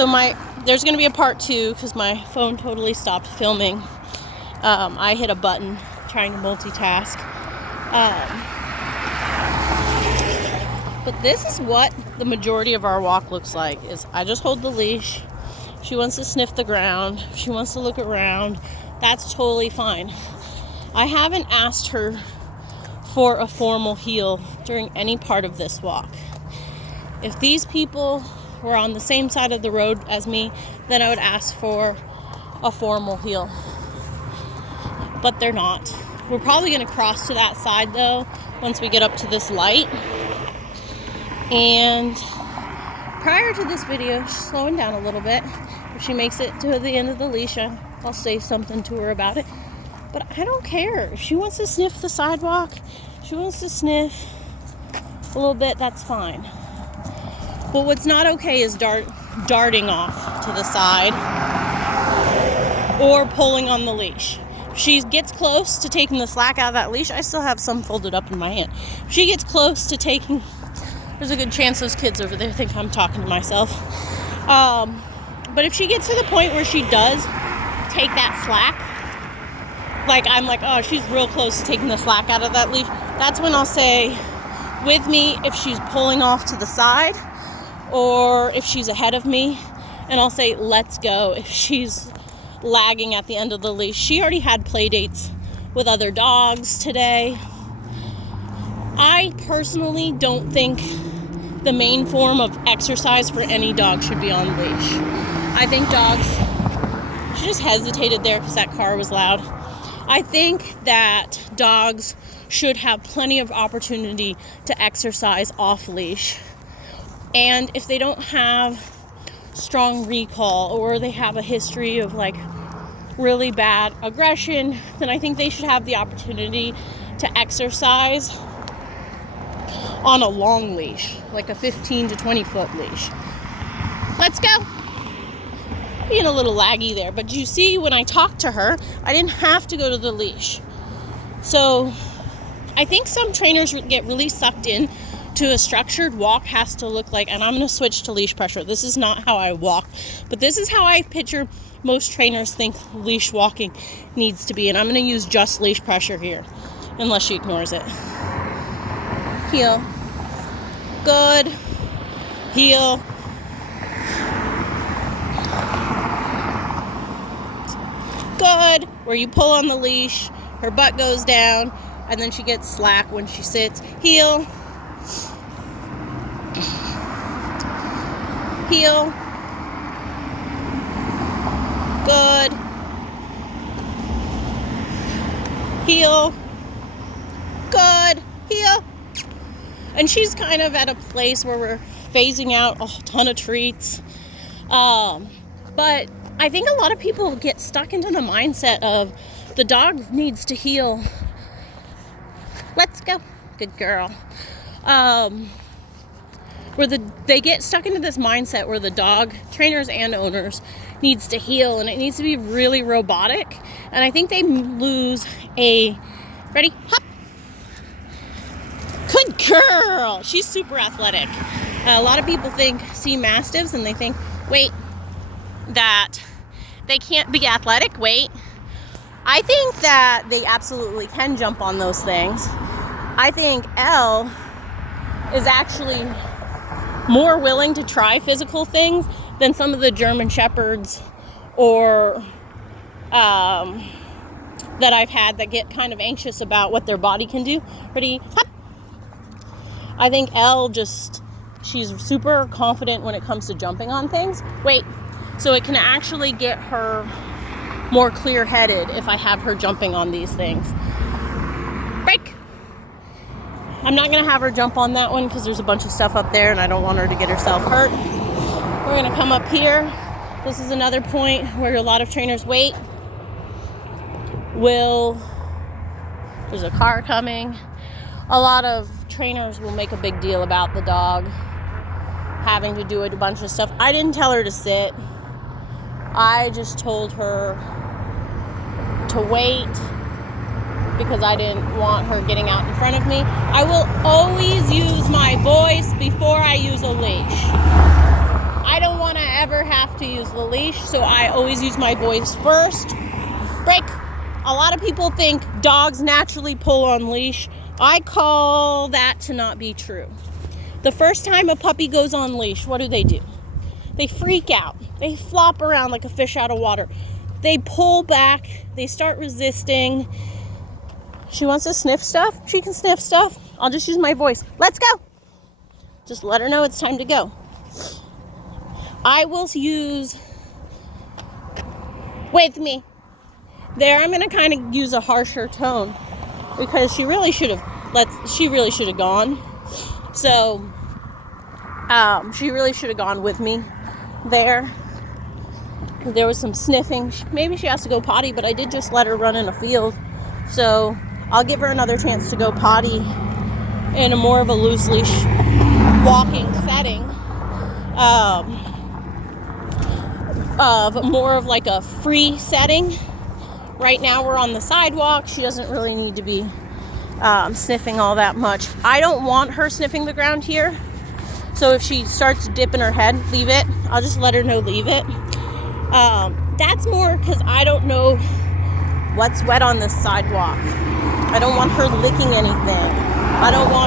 So there's going to be a part 2 because my phone totally stopped filming. I hit a button trying to multitask. But this is what the majority of our walk looks like. Is I just hold the leash. She wants to sniff the ground. She wants to look around. That's totally fine. I haven't asked her for a formal heel during any part of this walk. If these people were on the same side of the road as me, then I would ask for a formal heel. But they're not. We're probably going to cross to that side though once we get up to this light. And prior to this video, she's slowing down a little bit. If she makes it to the end of the leash, I'll say something to her about it. But I don't care. If she wants to sniff the sidewalk, she wants to sniff a little bit, that's fine. But what's not okay is darting off to the side or pulling on the leash. If she gets close to taking the slack out of that leash, I still have some folded up in my hand. If she gets close to taking, there's a good chance those kids over there think I'm talking to myself. But if she gets to the point where she does take that slack, like I'm like, oh, she's real close to taking the slack out of that leash, that's when I'll say with me if she's pulling off to the side or if she's ahead of me, and I'll say let's go if she's lagging at the end of the leash. She already had play dates with other dogs today. I personally don't think the main form of exercise for any dog should be on leash. I think dogs, she just hesitated there because that car was loud. I think that dogs should have plenty of opportunity to exercise off leash. And if they don't have strong recall or they have a history of like really bad aggression, then I think they should have the opportunity to exercise on a long leash, like a 15 to 20 foot leash. Let's go. Being a little laggy there, but you see when I talked to her, I didn't have to go to the leash. So I think some trainers get really sucked in to a structured walk has to look like, and I'm going to switch to leash pressure. This is not how I walk, but this is how I picture most trainers think leash walking needs to be. And I'm going to use just leash pressure here, unless she ignores it. Heel. Good. Heel. Good. Where you pull on the leash, her butt goes down, and then she gets slack when she sits. Heel. Heel. Good. Heel. Good. Heel. And she's kind of at a place where we're phasing out a ton of treats. But I think a lot of people get stuck into the mindset of the dog needs to heel. Let's go. Good girl. Where they get stuck into this mindset where the dog, trainers and owners, needs to heel, and it needs to be really robotic. And I think they lose ready, hop. Good girl. She's super athletic. A lot of people see Mastiffs and they think, wait, that they can't be athletic. Wait, I think that they absolutely can jump on those things. I think Elle is actually more willing to try physical things than some of the German Shepherds or that I've had that get kind of anxious about what their body can do. Ready, hop. I think Elle she's super confident when it comes to jumping on things. Wait, so it can actually get her more clear-headed if I have her jumping on these things. Break. I'm not going to have her jump on that one because there's a bunch of stuff up there and I don't want her to get herself hurt. We're going to come up here. This is another point where a lot of trainers wait. There's a car coming. A lot of trainers will make a big deal about the dog having to do a bunch of stuff. I didn't tell her to sit. I just told her to wait because I didn't want her getting out in front of me. I will always use my voice before I use a leash. I don't want to ever have to use the leash, so I always use my voice first. Break. A lot of people think dogs naturally pull on leash. I call that to not be true. The first time a puppy goes on leash, what do? They freak out. They flop around like a fish out of water. They pull back. They start resisting. She wants to sniff stuff. She can sniff stuff. I'll just use my voice. Let's go. Just let her know it's time to go. I will use with me. There, I'm going to kind of use a harsher tone because she really should have gone. So, she really should have gone with me there. There was some sniffing. Maybe she has to go potty, but I did just let her run in a field. So, I'll give her another chance to go potty in a more of a loose leash walking setting. Of more of like a free setting. Right now we're on the sidewalk. She doesn't really need to be sniffing all that much. I don't want her sniffing the ground here. So if she starts dipping her head, leave it. I'll just let her know, leave it. That's more because I don't know what's wet on this sidewalk. I don't want her licking anything. I don't want